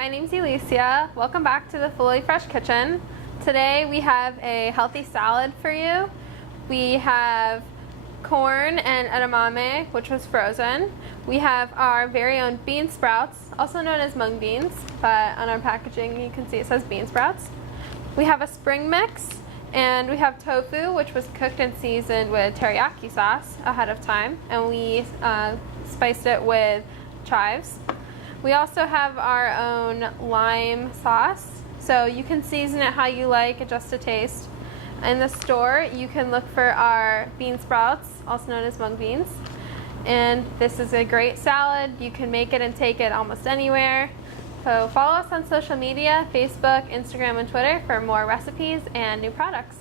my name's Alicia. Welcome back to the Fully Fresh Kitchen. Today we have a healthy salad for you. We have corn and edamame, which was frozen. We have our very own bean sprouts, also known as mung beans, but on our packaging you can see it says bean sprouts. We have a spring mix, and we have tofu, which was cooked and seasoned with teriyaki sauce ahead of time, and we spiced it with chives. We also have our own lime sauce, so you can season it how you like, adjust to taste. In the store, you can look for our bean sprouts, also known as mung beans. And this is a great salad. You can make it and take it almost anywhere. So follow us on social media, Facebook, Instagram, and Twitter for more recipes and new products.